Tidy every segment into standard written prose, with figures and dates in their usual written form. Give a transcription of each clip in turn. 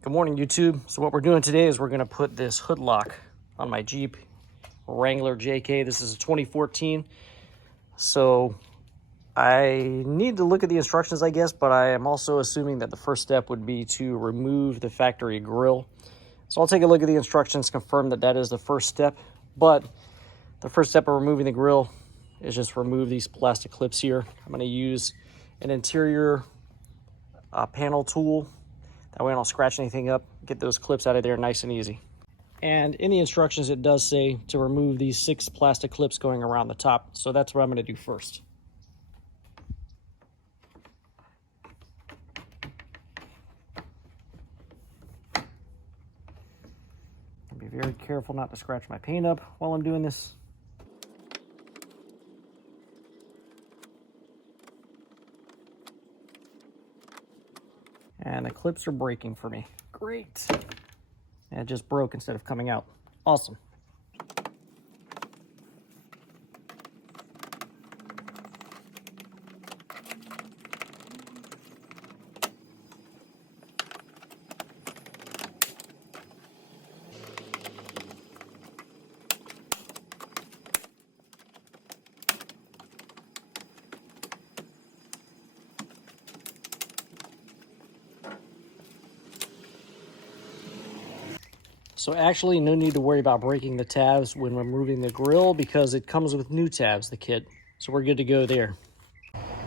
Good morning, YouTube. So what we're doing today is we're going to put this hood lock on my Jeep Wrangler JK. This is a 2014. So I need to look at the instructions, I guess, but I am also assuming that the first step would be to remove the factory grille. So I'll take a look at the instructions, confirm that that is the first step. But the first step of removing the grille is just remove these plastic clips here. I'm going to use an interior panel tool. That way I don't scratch anything up. Get those clips out of there nice and easy. And in the instructions, it does say to remove these 6 plastic clips going around the top. So that's what I'm going to do first. Be very careful not to scratch my paint up while I'm doing this. And the clips are breaking for me. Great. And it just broke instead of coming out. Awesome. So actually, no need to worry about breaking the tabs when removing the grille because it comes with new tabs, the kit. So we're good to go there.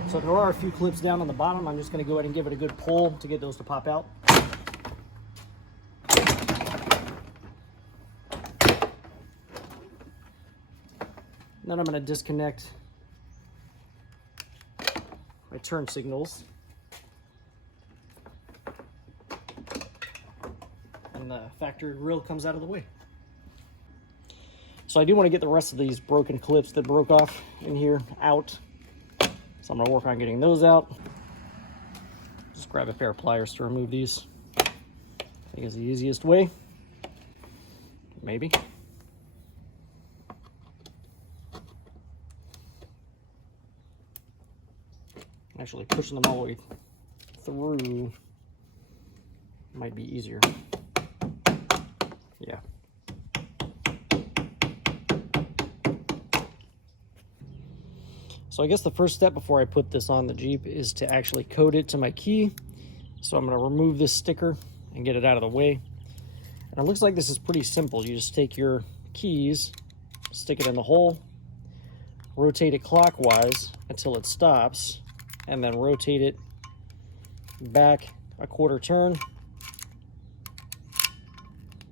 So there are a few clips down on the bottom. I'm just going to go ahead and give it a good pull to get those to pop out. Then I'm going to disconnect my turn signals. And the factory grille comes out of the way. So I do want to get the rest of these broken clips that broke off in here out. So I'm going to work on getting those out. Just grab a pair of pliers to remove these. I think it's the easiest way. Maybe. Actually, pushing them all the way through might be easier. Yeah. So I guess the first step before I put this on the Jeep is to actually code it to my key. So I'm going to remove this sticker and get it out of the way. And it looks like this is pretty simple. You just take your keys, stick it in the hole, rotate it clockwise until it stops, and then rotate it back a quarter turn.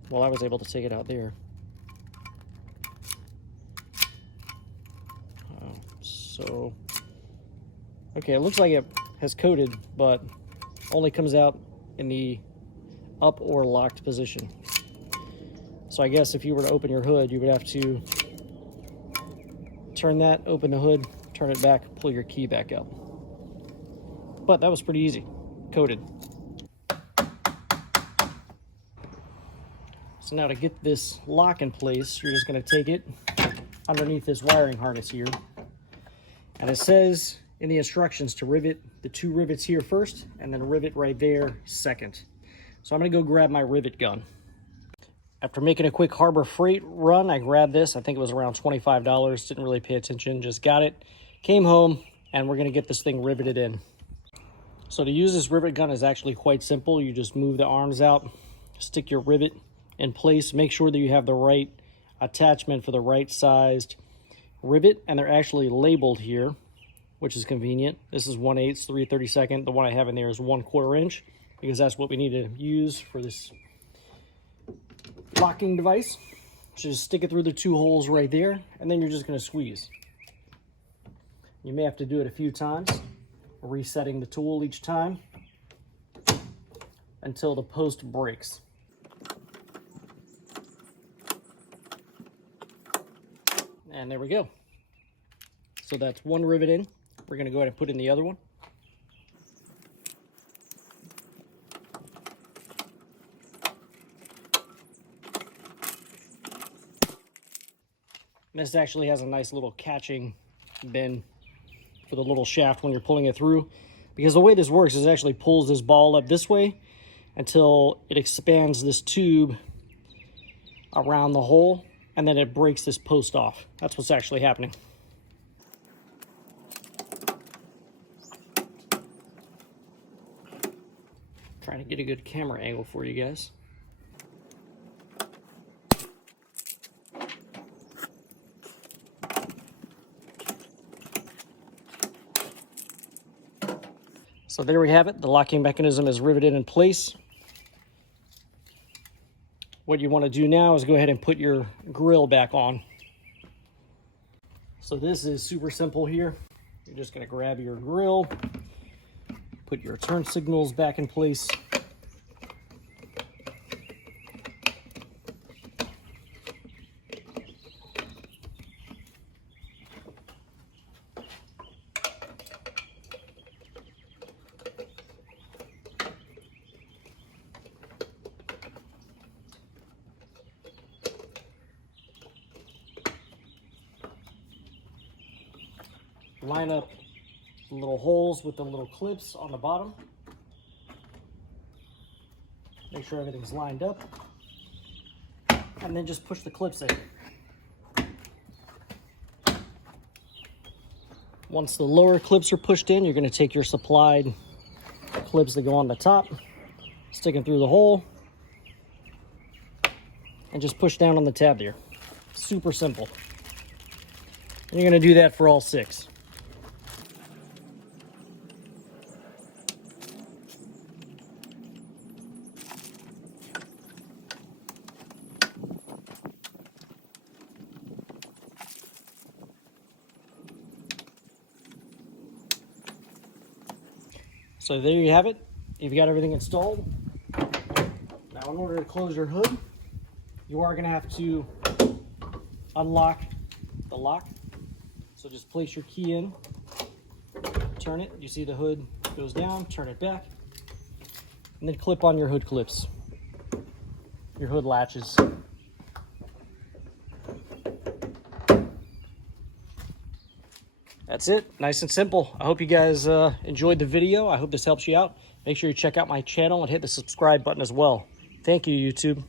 Well, I was able to take it out there. So, okay, it looks like it has coated, but only comes out in the up or locked position. So I guess if you were to open your hood, you would have to turn that, open the hood, turn it back, pull your key back out. But that was pretty easy, coated. So now to get this lock in place, you're just going to take it underneath this wiring harness here. And it says in the instructions to rivet the 2 rivets here first and then rivet right there second. So I'm going to go grab my rivet gun. After making a quick Harbor Freight run, I grabbed this. I think it was around $25. Didn't really pay attention, just got it. Came home and we're going to get this thing riveted in. So to use this rivet gun is actually quite simple. You just move the arms out, stick your rivet in place, make sure that you have the right attachment for the right sized rivet, and they're actually labeled here, which is convenient. This is 1/8, 3/32. The one I have in there is 1/4 inch because that's what we need to use for this locking device. So just stick it through the 2 holes right there, and then you're just going to squeeze. You may have to do it a few times, resetting the tool each time until the post breaks. And there we go. So that's 1 rivet in. We're going to go ahead and put in the other one. And this actually has a nice little catching bin for the little shaft when you're pulling it through. Because the way this works is it actually pulls this ball up this way, until it expands this tube around the hole, and then it breaks this post off. That's what's actually happening. Trying to get a good camera angle for you guys. So there we have it. The locking mechanism is riveted in place. What you want to do now is go ahead and put your grill back on. So this is super simple here. You're just going to grab your grill, put your turn signals back in place. Line up the little holes with the little clips on the bottom. Make sure everything's lined up. And then just push the clips in. Once the lower clips are pushed in, you're going to take your supplied clips that go on the top, stick them through the hole, and just push down on the tab there. Super simple. And you're going to do that for all 6. So there you have it. You've got everything installed. Now in order to close your hood, you are going to have to unlock the lock. So just place your key in, turn it. You see the hood goes down, turn it back, and then clip on your hood clips. Your hood latches. That's it. Nice and simple. I hope you guys enjoyed the video. I hope this helps you out. Make sure you check out my channel and hit the subscribe button as well. Thank you, YouTube.